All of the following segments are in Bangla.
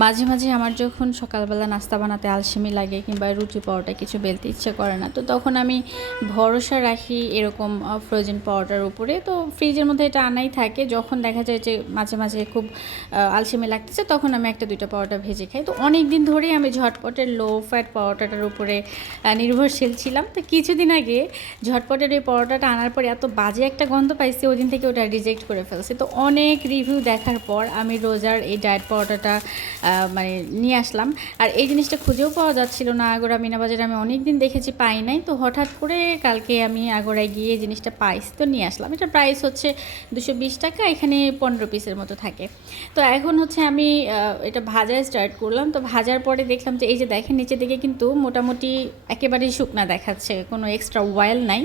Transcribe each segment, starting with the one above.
মাঝে মাঝে আমার যখন সকালবেলা নাস্তা বানাতে আলসেমি লাগে কিংবা রুটি পরোটা কিছু বেলতে ইচ্ছে করে না, তো তখন আমি ভরসা রাখি এরকম ফ্রোজেন পাউডার উপরে। তো ফ্রিজের মধ্যে এটা আনাই থাকে। যখন দেখা যায় যে মাঝে মাঝে খুব আলসেমি লাগতেছে, তখন আমি একটা দুইটা পরোটা ভেজে খাই। তো অনেক দিন ধরেই আমি ঝটপটের লো ফ্যাট পরোটাটার উপরে নির্ভরশীল ছিলাম। তো কিছুদিন আগে ঝটপটের ওই পরোটাটা আনার পরে এত বাজে একটা গন্ধ পাইছি, ওই দিন থেকে ওটা রিজেক্ট করে ফেলছে। তো অনেক রিভিউ দেখার পর আমি রোজার এই ডায়েট পরোটাটা মানে নিয়ে আসলাম। আর এই জিনিসটা খুঁজেও পাওয়া যাচ্ছিল না। আগোড়া মিনাবাজারে আমি অনেক দিন দেখেছি, পাই নাই। তো হঠাৎ করে কালকে আমি আগোড়ায় গিয়ে জিনিসটা পাইছি তো নিয়ে আসলাম। এটা প্রাইস হচ্ছে দুশো বিশ টাকা, এখানে পনেরো পিসের মতো থাকে। তো এখন হচ্ছে আমি এটা ভাজা স্টার্ট করলাম। তো ভাজার পরে দেখলাম যে, এই যে দেখেন, নিচের দিকে কিন্তু মোটামুটি একেবারেই শুকনা দেখাচ্ছে। কোনো এক্সট্রা অয়েল নাই।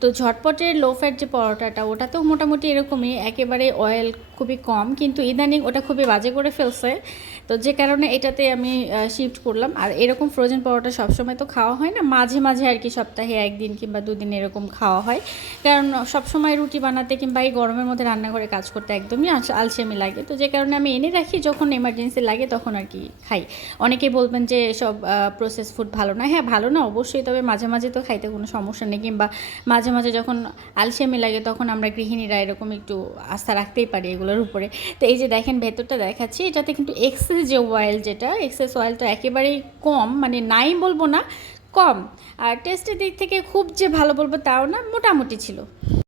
তো ঝটপটের লো ফ্যাট যে পরোটাটা, ওটাতেও মোটামুটি এরকমই। একেবারে অয়েল খুবই কম, কিন্তু ইদানিং ওটা খুবই বাজে করে ফেলছে। তো যে কারণে এটাতে আমি শিফট করলাম। আর এরকম ফ্রোজেন পরোটা সবসময় তো খাওয়া হয় না। মাঝে মাঝে আর কি সপ্তাহে একদিন কিংবা দুদিন এরকম খাওয়া হয়। কারণ সবসময় রুটি বানাতে কিংবা এই গরমের মধ্যে রান্নাঘরে কাজ করতে একদমই আলস- আলসেমি লাগে। তো যে কারণে আমি এনে রাখি, যখন এমার্জেন্সি লাগে তখন আর কি খাই। অনেকেই বলবেন যে সব প্রসেস ফুড ভালো না। হ্যাঁ ভালো না, অবশ্যই। তবে মাঝে মাঝে তো খাইতে কোনো সমস্যা নেই। কিংবা মাঝে মাঝে যখন আলসেমি লাগে তখন আমরা গৃহিণীরা এরকম একটু আস্থা রাখতেই পারি এগুলোর উপরে। তো এই যে দেখেন, ভেতরটা দেখাচ্ছি, এটাতে কিন্তু এক্সেস যে অয়েল যেটা এক্সেস অয়েলটা একেবারেই কম মানে নাই বলব না, কম। আর টেস্টের দিক থেকে খুব যে ভালো বলব তাও না, মোটামুটি ছিল।